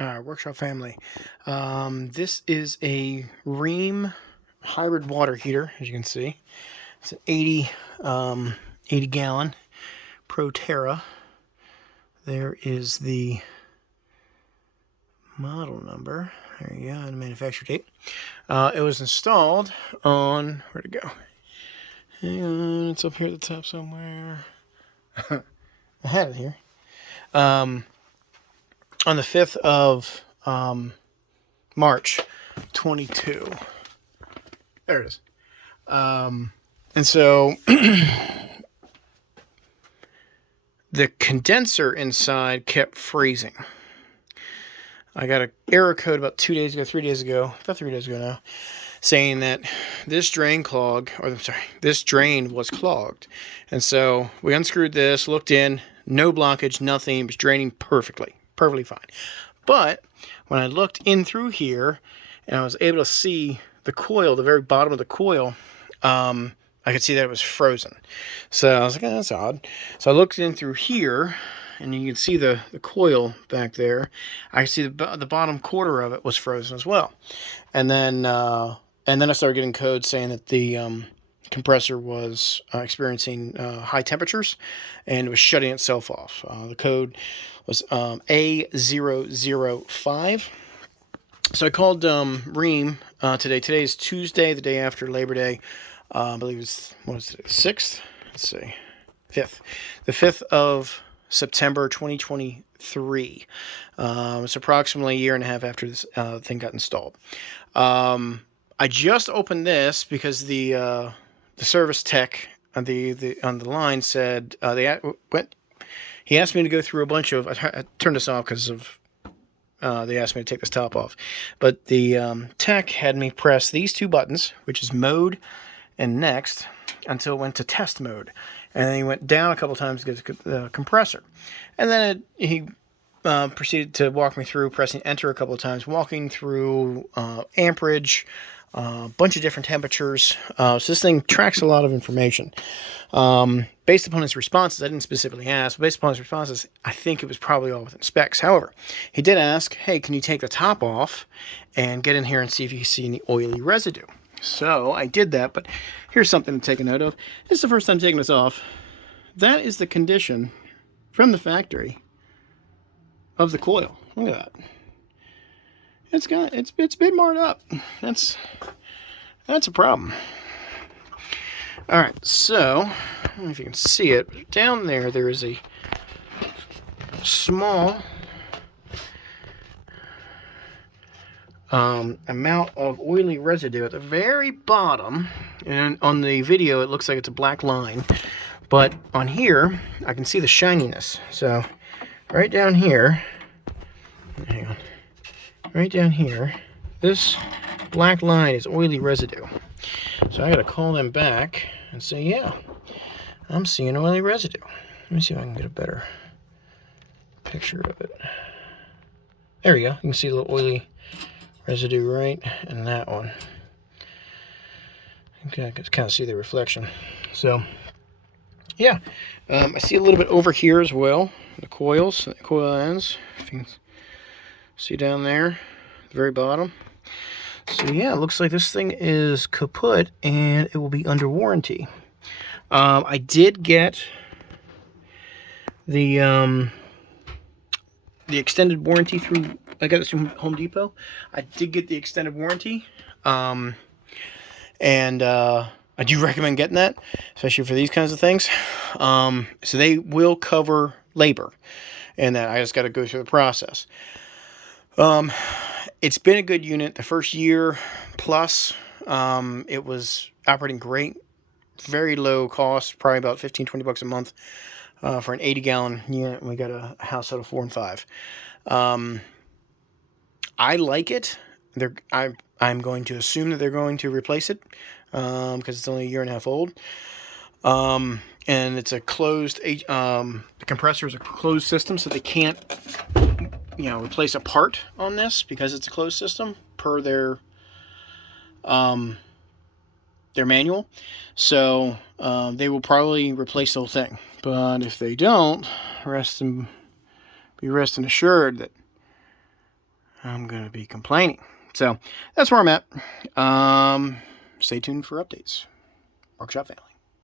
Workshop family. This is a Rheem hybrid water heater, as you can see. It's an 80 gallon Proterra. There is the model number. There you go, and the manufacturer date. It was installed on, where'd it go? Hang on, it's up here at the top somewhere. I had it here. On the 5th of March 22. There it is. And so the condenser inside kept freezing. I got an error code about 3 days ago now, saying that this drain was clogged. And so we unscrewed this, looked in, no blockage, nothing, it was draining perfectly fine. But when I looked in through here and I was able to see the coil, the very bottom of the coil, I could see that it was frozen. So I was like, that's odd. So I looked in through here, and you can see the coil back there. I could see the bottom quarter of it was frozen as well. And then I started getting codes saying that the compressor was experiencing high temperatures and it was shutting itself off. The code was A005. So I called Rheem today. Today is Tuesday, the day after Labor Day. I believe it's, what is it, 6th? Let's see, 5th. The 5th of September 2023. It's approximately a year and a half after this thing got installed. I just opened this because the service tech on the line said he asked me to go through a bunch of. I turned this off because of they asked me to take this top off, but the tech had me press these two buttons, which is mode and next, until it went to test mode, and then he went down a couple times to get the compressor, and then he proceeded to walk me through pressing enter a couple of times, walking through amperage, a bunch of different temperatures. So this thing tracks a lot of information. Based upon his responses, I didn't specifically ask, but based upon his responses, I think it was probably all within specs. However, he did ask, hey, can you take the top off and get in here and see if you see any oily residue? So I did that, but here's something to take a note of. This is the first time taking this off. That is the condition from the factory of the coil. Look at that. It's been marred up. That's a problem. All right, so I don't know if you can see it, but down there is a small amount of oily residue at the very bottom, and on the video it looks like it's a black line, but on here I can see the shininess. So right down here, hang on, right down here, this black line is oily residue. So I gotta call them back and say, yeah, I'm seeing oily residue. Let me see if I can get a better picture of it. There we go. You can see the little oily residue right in that one. Okay, I can kind of see the reflection. So yeah, I see a little bit over here as well, the coils, the coil ends, if you can see down there at the very bottom. So yeah, it looks like this thing is kaput and it will be under warranty. I did get the extended warranty through, I got this from Home Depot. I did get the extended warranty, and I do recommend getting that, especially for these kinds of things. So they will cover labor, and that I just got to go through the process. It's been a good unit. The first year plus, it was operating great. Very low cost, probably about $15-20 a month for an 80-gallon unit. We got a house out of 4 and 5. I like it. I'm going to assume that they're going to replace it because it's only a year and a half old. And it's a closed. The compressor is a closed system, so they can't, replace a part on this because it's a closed system per their manual. So they will probably replace the whole thing. But if they don't, be rest assured that I'm going to be complaining. So that's where I'm at. Stay tuned for updates. Workshop family.